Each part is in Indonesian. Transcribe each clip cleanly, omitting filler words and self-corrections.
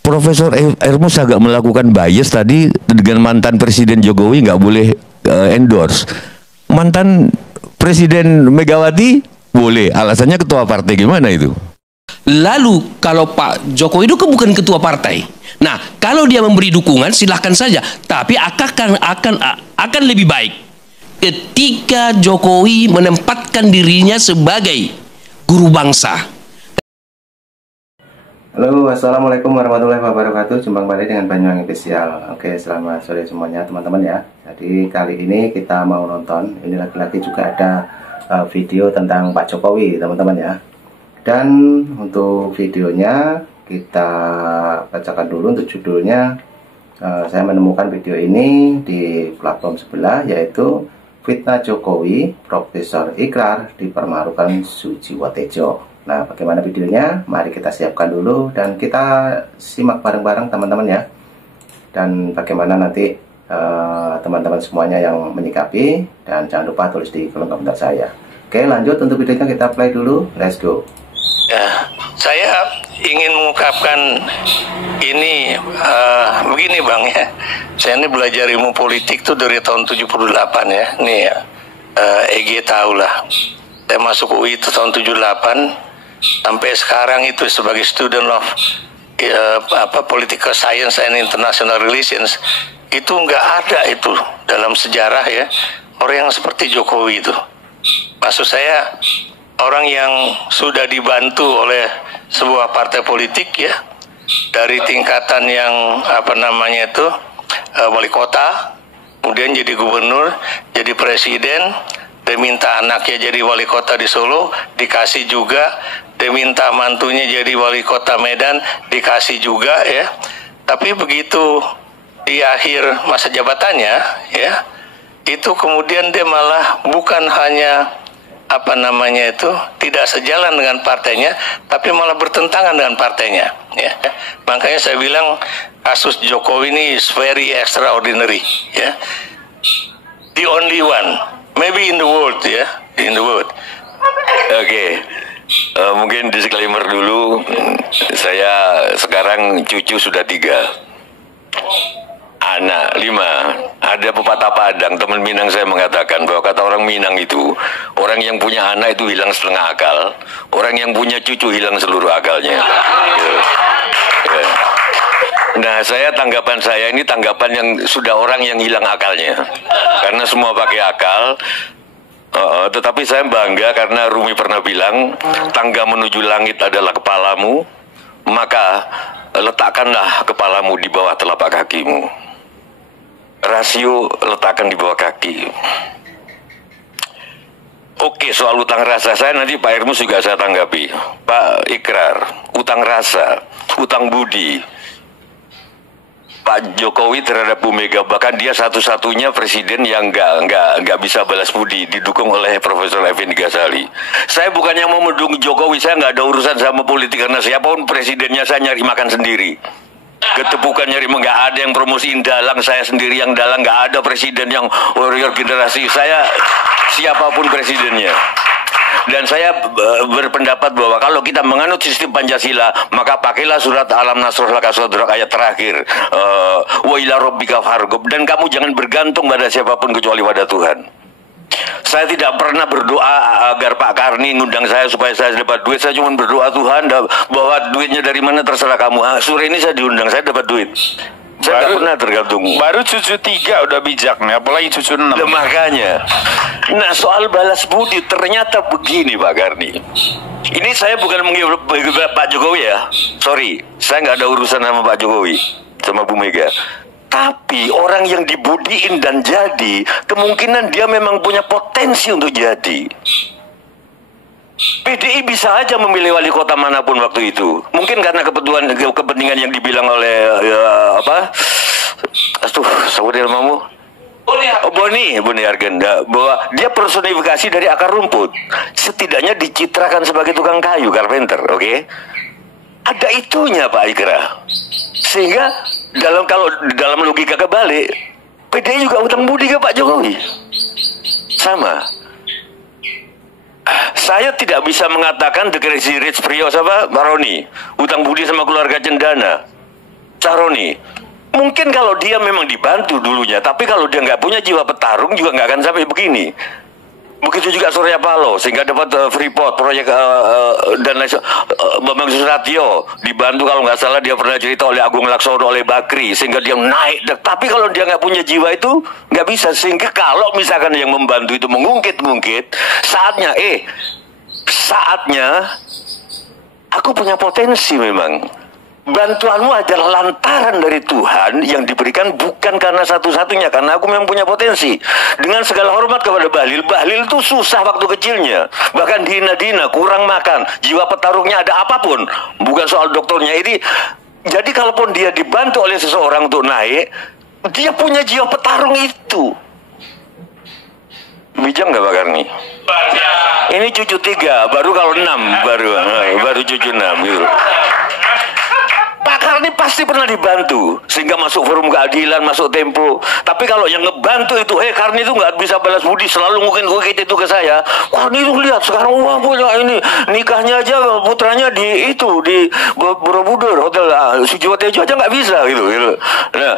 Profesor Hermus agak melakukan bias tadi dengan mantan Presiden Jokowi nggak boleh endorse. Mantan Presiden Megawati boleh. Alasannya ketua partai, gimana itu? Lalu kalau Pak Jokowi itu bukan ketua partai. Nah, kalau dia memberi dukungan silahkan saja. Tapi akan lebih baik ketika Jokowi menempatkan dirinya sebagai guru bangsa. Halo, assalamualaikum warahmatullahi wabarakatuh. Jumpa kembali dengan Banyuwangi Official. Oke, selamat sore semuanya teman-teman ya. Jadi kali ini kita mau nonton. Ini lagi-lagi juga ada video tentang Pak Jokowi teman-teman ya. Dan untuk videonya kita bacakan dulu untuk judulnya. Saya menemukan video ini di platform sebelah, yaitu Fitnah Jokowi, Profesor Ikrar dipermalukan Sujiwotejo. Nah, bagaimana videonya? Mari kita siapkan dulu dan kita simak bareng-bareng teman-teman ya. Dan bagaimana nanti teman-teman semuanya yang menyikapi, dan jangan lupa tulis di kolom komentar saya. Oke, lanjut untuk videonya, kita play dulu. Let's go. Ya, saya ingin mengungkapkan ini begini Bang ya. Saya ini belajar ilmu politik tuh dari tahun 78 ya. Nih ya, EG tahu lah. Saya masuk UI itu tahun 78. Sampai sekarang itu sebagai student of political science and international relations, itu nggak ada itu dalam sejarah ya orang yang seperti Jokowi itu. Maksud saya orang yang sudah dibantu oleh sebuah partai politik ya, dari tingkatan yang wali kota, kemudian jadi gubernur, jadi presiden. Dia minta anaknya jadi wali kota di Solo, dikasih juga. Dia minta mantunya jadi wali kota Medan, dikasih juga ya. Tapi begitu di akhir masa jabatannya ya, itu kemudian dia malah bukan hanya tidak sejalan dengan partainya, tapi malah bertentangan dengan partainya ya. Makanya saya bilang kasus Jokowi ini is very extraordinary ya. The only one maybe in the world ya, in the world. Oke. Mungkin disclaimer dulu, saya sekarang cucu sudah 3, anak 5. Ada pepatah Padang, teman Minang saya mengatakan bahwa kata orang Minang itu, orang yang punya anak itu hilang setengah akal, orang yang punya cucu hilang seluruh akalnya. Gitu. Ya. Nah, tanggapan saya ini tanggapan yang sudah orang yang hilang akalnya, karena semua pakai akal. Tetapi saya bangga karena Rumi pernah bilang, tangga menuju langit adalah kepalamu, maka letakkanlah kepalamu di bawah telapak kakimu. Rasio letakkan di bawah kaki. Oke, soal utang rasa saya nanti Pak Hermus juga saya tanggapi. Pak Ikrar, utang rasa, utang budi Pak Jokowi terhadap Bu Mega, bahkan dia satu-satunya presiden yang nggak bisa balas budi, didukung oleh Profesor Effendi Ghazali. Saya bukannya mau mendukung Jokowi, saya nggak ada urusan sama politik, karena siapapun presidennya saya nyari makan sendiri. Ketepukan nyari, nggak ada yang promosiin dalang, saya sendiri yang dalang, nggak ada presiden yang warrior generasi. Saya siapapun presidennya. Dan saya berpendapat bahwa kalau kita menganut sistem Pancasila, maka pakailah surat Alam Nasrullah Kasodrak ayat terakhir, wa ila rabbika farghab, dan kamu jangan bergantung pada siapapun kecuali pada Tuhan. Saya tidak pernah berdoa agar Pak Karni ngundang saya supaya saya dapat duit. Saya cuma berdoa, Tuhan bahwa duitnya dari mana terserah kamu. Sore ini saya diundang, saya dapat duit. Saya nggak pernah tergantung. Baru cucu 3 udah bijak nih, apalagi cucu 6. Makanya. Nah, soal balas budi ternyata begini Pak Karni. Ini saya bukan menghibur Pak Jokowi ya. Sorry, saya nggak ada urusan sama Pak Jokowi, sama Bu Mega. Tapi orang yang dibudiin dan jadi, kemungkinan dia memang punya potensi untuk jadi. PDI bisa aja memilih wali kota manapun waktu itu. Mungkin karena kepentingan yang dibilang oleh saudara mamu Boni Argenda, bahwa dia personifikasi dari akar rumput. Setidaknya dicitrakan sebagai tukang kayu, carpenter, oke? Ada itunya Pak Ikra. Sehingga dalam logika kebalik, PDI juga utang budi ke Pak Jokowi. Sama. Saya tidak bisa mengatakan The Crazy Rich Prios Baroni utang budi sama keluarga Cendana. Caroni, mungkin kalau dia memang dibantu dulunya, tapi kalau dia nggak punya jiwa petarung juga nggak akan sampai begini. Begitu juga Surya Paloh, sehingga dapat Freeport, proyek dan lain Bambang Susatyo dibantu, kalau nggak salah dia pernah cerita oleh Agung Laksono, oleh Bakri, sehingga dia naik. Tapi kalau dia nggak punya jiwa itu nggak bisa. Sehingga kalau misalkan yang membantu itu mengungkit-ungkit, saatnya aku punya potensi memang. Bantuanmu adalah lantaran dari Tuhan yang diberikan, bukan karena satu-satunya, karena aku memang punya potensi. Dengan segala hormat kepada Bahlil, Bahlil itu susah waktu kecilnya, bahkan dihina-dina, kurang makan, jiwa petarungnya ada apapun, bukan soal dokternya ini. Jadi kalaupun dia dibantu oleh seseorang untuk naik, dia punya jiwa petarung itu. Bijak nggak Pak Karni? Ini cucu 3, baru kalau 6, baru cucu 6 gitu. Pak Karni pasti pernah dibantu sehingga masuk Forum Keadilan, masuk Tempo. Tapi kalau yang ngebantu itu, Karni itu nggak bisa balas budi, selalu mungkin itu ke saya. Karni itu lihat sekarang, wah punya ini nikahnya aja putranya di Borobudur, hotel Sujiwo Tejo aja nggak bisa gitu. Nah,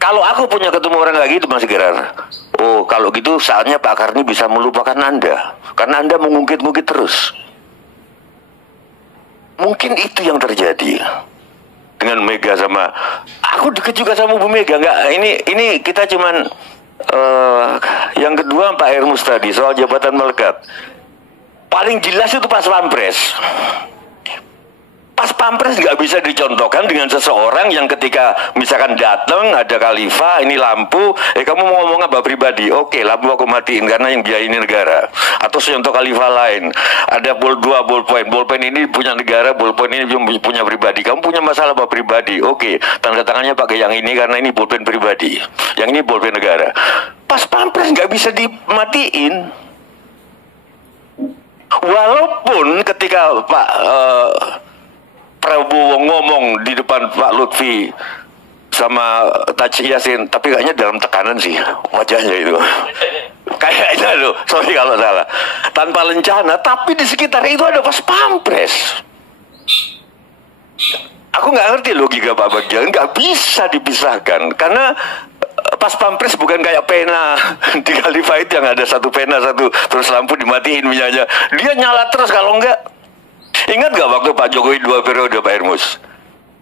kalau aku punya ketemu orang kayak gitu Mas Gerar, oh kalau gitu saatnya Pak Karni bisa melupakan Anda, karena Anda mengungkit-ungkit terus. Mungkin itu yang terjadi dengan Mega sama aku, deket juga sama Bu Mega. Enggak, ini kita cuman yang kedua Pak Hermus tadi soal jabatan melekat. Paling jelas itu pas Pampres. Pas Pampres nggak bisa dicontohkan dengan seseorang yang ketika misalkan datang ada Khalifah, ini lampu, kamu mau ngomong apa pribadi? Oke, lampu aku matiin karena yang biayain negara. Atau contoh Khalifah lain, ada bolpen ini punya negara, bolpen ini punya pribadi. Kamu punya masalah apa pribadi? Oke, tanda tangannya pakai yang ini karena ini bolpen pribadi, yang ini bolpen negara. Pas Pampres nggak bisa dimatiin. Walaupun ketika Pak Prabowo ngomong di depan Pak Lutfi sama Taci Yasin, tapi kayaknya dalam tekanan sih wajahnya itu. Kayaknya loh, sorry kalau salah. Tanpa lencana, tapi di sekitar itu ada pas Pampres. Aku nggak ngerti logika Pak Bagja, nggak bisa dipisahkan. Karena pas Pampres bukan kayak pena di Khalifah itu yang ada satu pena, satu terus lampu dimatiin misalnya. Dia nyala terus kalau enggak. Ingat gak waktu Pak Jokowi 2 periode Pak Hermus?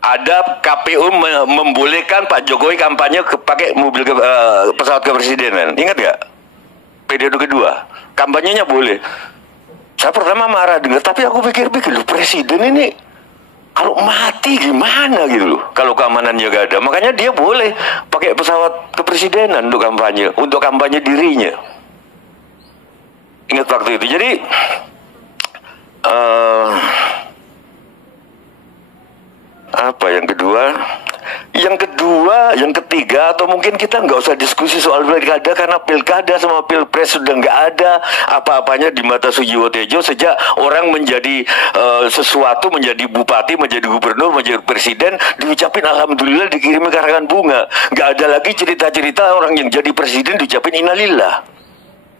Ada KPU membolehkan Pak Jokowi kampanye pakai mobil pesawat kepresidenan. Ingat gak? Periode kedua, kampanyenya boleh. Saya pertama marah dengar, tapi aku pikir-pikir, loh presiden ini kalau mati gimana gitu loh, kalau keamanannya gak ada. Makanya dia boleh pakai pesawat kepresidenan untuk kampanye dirinya. Ingat waktu itu. Jadi apa yang kedua? Yang ketiga, atau mungkin kita nggak usah diskusi soal pilkada, karena pilkada sama pilpres sudah nggak ada apa-apanya di mata Sujiwo Tejo sejak orang menjadi sesuatu, menjadi bupati, menjadi gubernur, menjadi presiden, diucapin alhamdulillah, dikirimi karangan bunga. Nggak ada lagi cerita-cerita orang yang jadi presiden diucapin innalillah.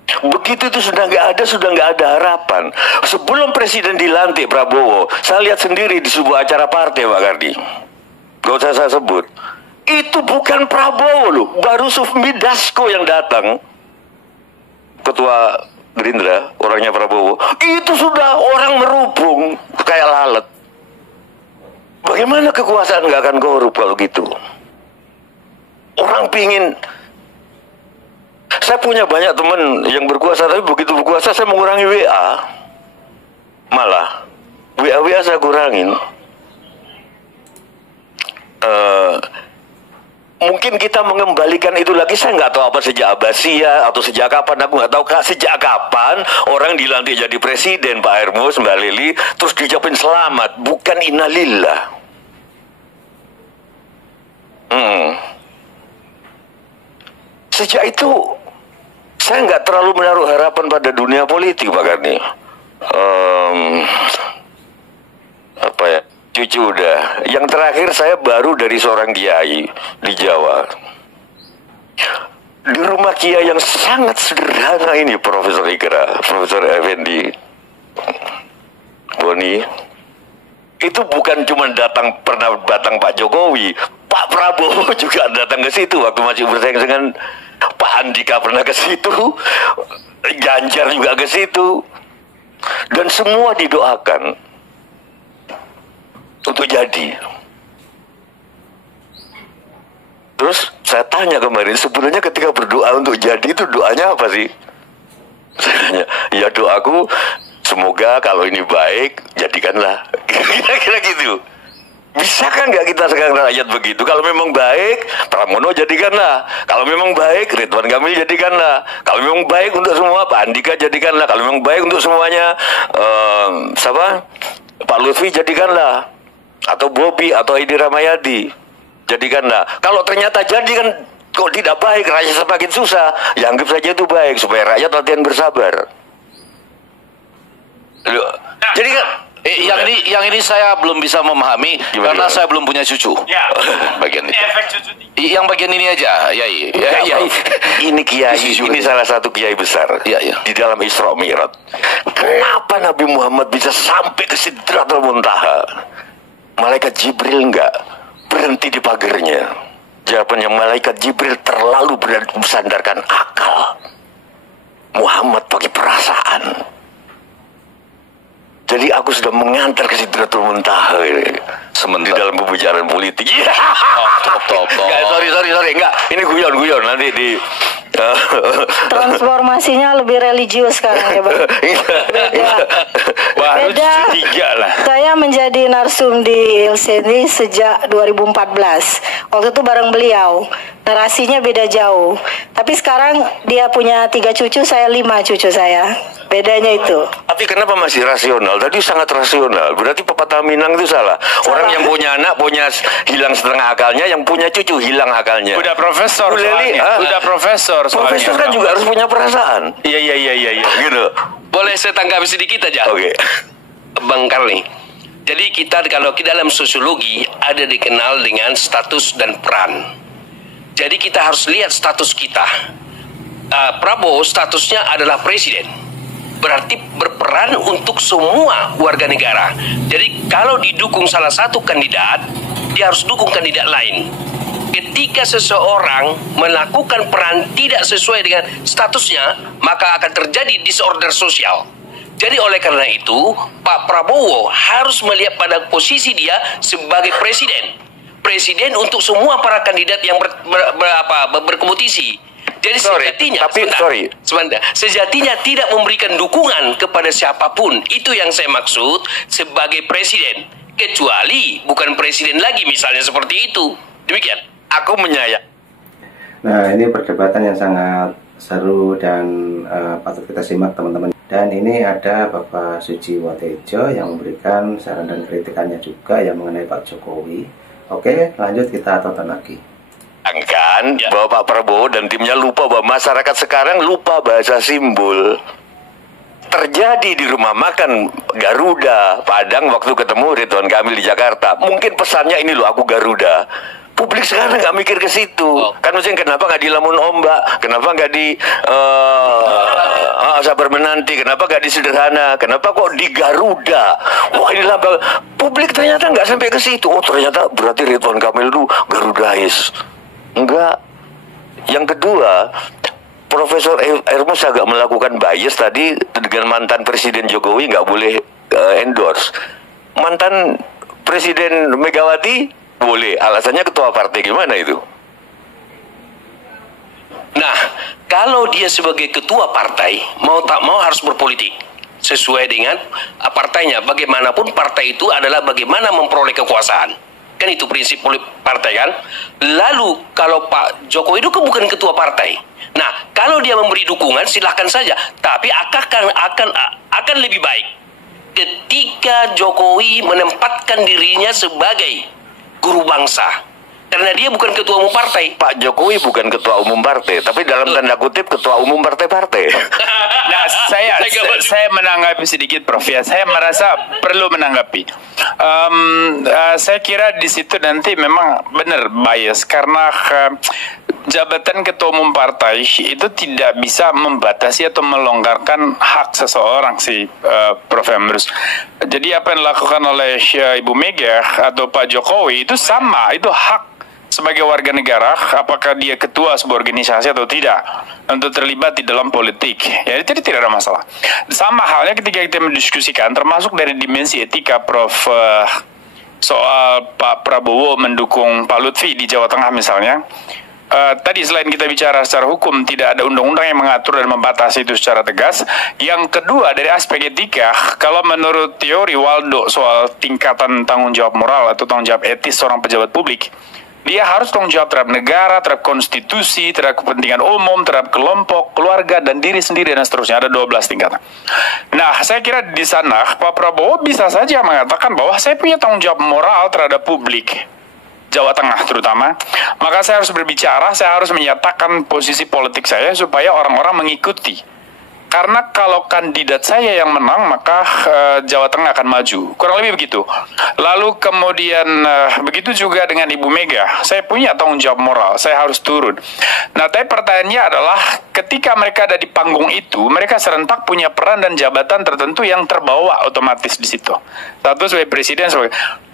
Begitu itu sudah nggak ada harapan. Sebelum presiden dilantik Prabowo, saya lihat sendiri di sebuah acara partai Pak Kardi, gak usah saya sebut, itu bukan Prabowo loh, baru Sufmi Dasko yang datang, ketua Gerindra, orangnya Prabowo, itu sudah orang merubung kayak lalat. Bagaimana kekuasaan nggak akan korup kalau gitu? Orang pingin. Saya punya banyak teman yang berkuasa, tapi begitu berkuasa saya mengurangi WA. Malah WA saya kurangin. Mungkin kita mengembalikan itu lagi, saya nggak tahu apa sejak Abbasiyah atau sejak kapan, aku nggak tahu sejak kapan orang dilantik jadi presiden Pak Hermus, Mbak Lili, terus diucapin selamat, bukan innalillah. Sejak itu saya nggak terlalu menaruh harapan pada dunia politik Pak Karni. Apa ya, cucu udah. Yang terakhir saya baru dari seorang kiai di Jawa, di rumah kiai yang sangat sederhana ini, Profesor Ikra, Profesor Effendi Boni. itu bukan cuma pernah datang Pak Jokowi, Pak Prabowo juga datang ke situ waktu masih bersaing dengan Pak Andika, pernah ke situ, Ganjar juga ke situ, dan semua didoakan untuk jadi. Terus saya tanya kemarin, sebenarnya ketika berdoa untuk jadi itu doanya apa sih? Saya tanya, ya doaku semoga kalau ini baik, jadikanlah. Kira-kira gitu. Bisakah nggak kita sekarang rakyat begitu? Kalau memang baik, Pramono jadikanlah. Kalau memang baik, Ridwan Kamil jadikanlah. Kalau memang baik untuk semua, Pak Andika jadikanlah. Kalau memang baik untuk semuanya, siapa? Pak Lutfi jadikanlah. Atau Bobi, atau Edi Ramayadi jadikanlah. Kalau ternyata jadi kan kok tidak baik, rakyat semakin susah, ya anggap saja itu baik supaya rakyat latihan bersabar. Loh, jadi kan yang ini saya belum bisa memahami karena saya belum punya cucu. Ya. Bagian Ini itu. efek cucu. Yang bagian ini aja, Yai. ya, ini kiai, ini salah satu kiai besar di dalam Isra Mi'raj. Kenapa Nabi Muhammad bisa sampai ke Sidratul Muntaha? Malaikat Jibril enggak berhenti di pagernya. Jawabannya, malaikat Jibril terlalu bersandarkan akal. Muhammad pakai perasaan. Jadi aku sudah mengantar ke Sidratul Muntaha ini. Di dalam pembicaraan politik. Sorry, enggak. Ini guyon nanti di transformasinya lebih religius sekarang ya Bang. Beda. Lah. Saya menjadi narsum di Ilseni sejak 2014. Waktu itu bareng beliau. Narasinya beda jauh. Tapi sekarang dia punya 3 cucu, saya 5 cucu saya. Bedanya itu. Tapi kenapa masih rasional? Tadi sangat rasional. Berarti pepatah Minang itu salah. Orang yang punya anak hilang setengah akalnya, yang punya cucu hilang akalnya. Udah profesor Leli, soalnya. Udah profesor soalnya. Profesor kan juga harus punya perasaan. Iya. Gitu. Boleh saya tanggapi sedikit aja? Oke. Bang Karli. Jadi kita kalau di dalam sosiologi ada dikenal dengan status dan peran. Jadi kita harus lihat status kita. Prabowo statusnya adalah presiden. Berarti berperan untuk semua warga negara. Jadi kalau didukung salah satu kandidat, dia harus dukung kandidat lain. Ketika seseorang melakukan peran tidak sesuai dengan statusnya, maka akan terjadi disorder sosial. Jadi oleh karena itu, Pak Prabowo harus melihat pada posisi dia sebagai presiden. Presiden untuk semua para kandidat yang berkompetisi. Jadi sejatinya tidak memberikan dukungan kepada siapapun. Itu yang saya maksud sebagai presiden. Kecuali bukan presiden lagi, misalnya seperti itu. Demikian. Aku menyayang. Nah, ini perdebatan yang sangat seru dan patut kita simak teman-teman. Dan ini ada Bapak Suci Watejo yang memberikan saran dan kritikannya juga yang mengenai Pak Jokowi. Oke, lanjut kita tonton lagi. Bahwa Pak Prabowo dan timnya lupa bahwa masyarakat sekarang lupa bahasa simbol. Terjadi di rumah makan Garuda Padang waktu ketemu Ridwan Kamil di Jakarta. Mungkin pesannya ini loh, aku Garuda. Publik sekarang nggak mikir ke situ. Kan maksudnya kenapa nggak di Lamun Ombak? Kenapa nggak di Sabar Menanti? Kenapa nggak di Sederhana? Kenapa kok di Garuda? Wah, inilah publik ternyata nggak sampai ke situ. Oh, ternyata berarti Ridwan Kamil itu Garudais. Enggak. Yang kedua, Profesor Hermus agak melakukan bias tadi dengan mantan Presiden Jokowi nggak boleh endorse. Mantan Presiden Megawati boleh. Alasannya ketua partai, gimana itu? Nah, kalau dia sebagai ketua partai, mau tak mau harus berpolitik sesuai dengan partainya. Bagaimanapun partai itu adalah bagaimana memperoleh kekuasaan. Kan itu prinsip partai kan. Lalu kalau Pak Jokowi itu bukan ketua partai. Nah, kalau dia memberi dukungan silahkan saja. Tapi akan lebih baik ketika Jokowi menempatkan dirinya sebagai guru bangsa, Karena dia bukan ketua umum partai. Pak Jokowi bukan ketua umum partai, tapi dalam tanda kutip ketua umum partai-partai. Nah, saya menanggapi sedikit, Prof. Ya, saya merasa perlu menanggapi. Saya kira di situ nanti memang benar bias karena jabatan ketua umum partai itu tidak bisa membatasi atau melonggarkan hak seseorang sih, Prof. Emrus. Jadi apa yang dilakukan oleh Ibu Mega atau Pak Jokowi itu sama, itu hak sebagai warga negara, apakah dia ketua sebuah organisasi atau tidak, untuk terlibat di dalam politik. Ya, jadi tidak ada masalah. Sama halnya ketika kita mendiskusikan, termasuk dari dimensi etika, Prof. Soal Pak Prabowo mendukung Pak Lutfi di Jawa Tengah misalnya. Tadi selain kita bicara secara hukum, tidak ada undang-undang yang mengatur dan membatasi itu secara tegas. Yang kedua, dari aspek etika, kalau menurut teori Waldo soal tingkatan tanggung jawab moral atau tanggung jawab etis seorang pejabat publik, dia harus tanggung jawab terhadap negara, terhadap konstitusi, terhadap kepentingan umum, terhadap kelompok, keluarga, dan diri sendiri, dan seterusnya. Ada 12 tingkatan. Nah, saya kira di sana Pak Prabowo bisa saja mengatakan bahwa saya punya tanggung jawab moral terhadap publik, Jawa Tengah terutama. Maka saya harus berbicara, saya harus menyatakan posisi politik saya supaya orang-orang mengikuti. Karena kalau kandidat saya yang menang, maka Jawa Tengah akan maju. Kurang lebih begitu. Lalu kemudian begitu juga dengan Ibu Mega. Saya punya tanggung jawab moral, saya harus turun. Nah, tapi pertanyaannya adalah ketika mereka ada di panggung itu, mereka serentak punya peran dan jabatan tertentu yang terbawa otomatis di situ. Satu sebagai presiden,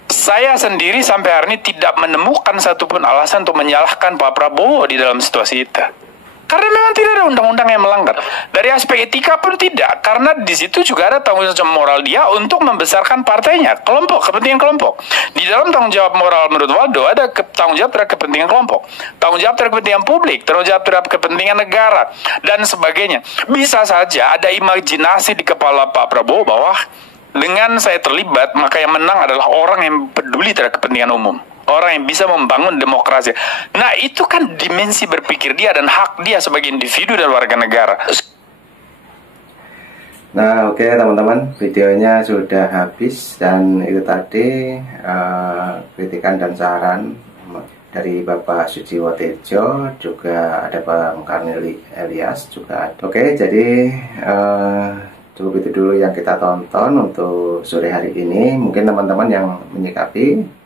saya sendiri sampai hari ini tidak menemukan satupun alasan untuk menyalahkan Pak Prabowo di dalam situasi itu. Karena memang tidak ada undang-undang yang melanggar. Dari aspek etika pun tidak. Karena di situ juga ada tanggung jawab moral dia untuk membesarkan partainya, kelompok, kepentingan kelompok. Di dalam tanggung jawab moral menurut Waldo ada tanggung jawab terhadap kepentingan kelompok, tanggung jawab terhadap kepentingan publik, tanggung jawab terhadap kepentingan negara, dan sebagainya. Bisa saja ada imajinasi di kepala Pak Prabowo bahwa dengan saya terlibat, maka yang menang adalah orang yang peduli terhadap kepentingan umum. Orang yang bisa membangun demokrasi. Nah, itu kan dimensi berpikir dia dan hak dia sebagai individu dan warga negara. Nah, oke teman-teman, videonya sudah habis dan itu tadi kritikan dan saran dari Bapak Sujiwo Tejo, juga ada Bang Karneli Elias juga. Oke, jadi cukup itu dulu yang kita tonton untuk sore hari ini. Mungkin teman-teman yang menyikapi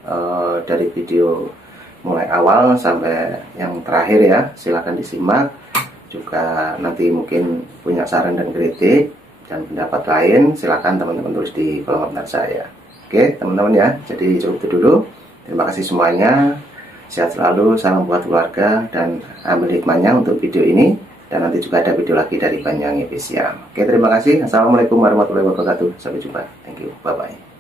dari video mulai awal sampai yang terakhir ya, silahkan disimak. Juga nanti mungkin punya saran dan kritik dan pendapat lain, silahkan teman-teman tulis di kolom komentar saya. Oke teman-teman ya, jadi cukup itu dulu. Terima kasih semuanya, sehat selalu, salam buat keluarga, dan ambil hikmahnya untuk video ini. Dan nanti juga ada video lagi dari Banyuwangi Official. Oke, terima kasih. Assalamualaikum warahmatullahi wabarakatuh. Sampai jumpa. Thank you. Bye-bye.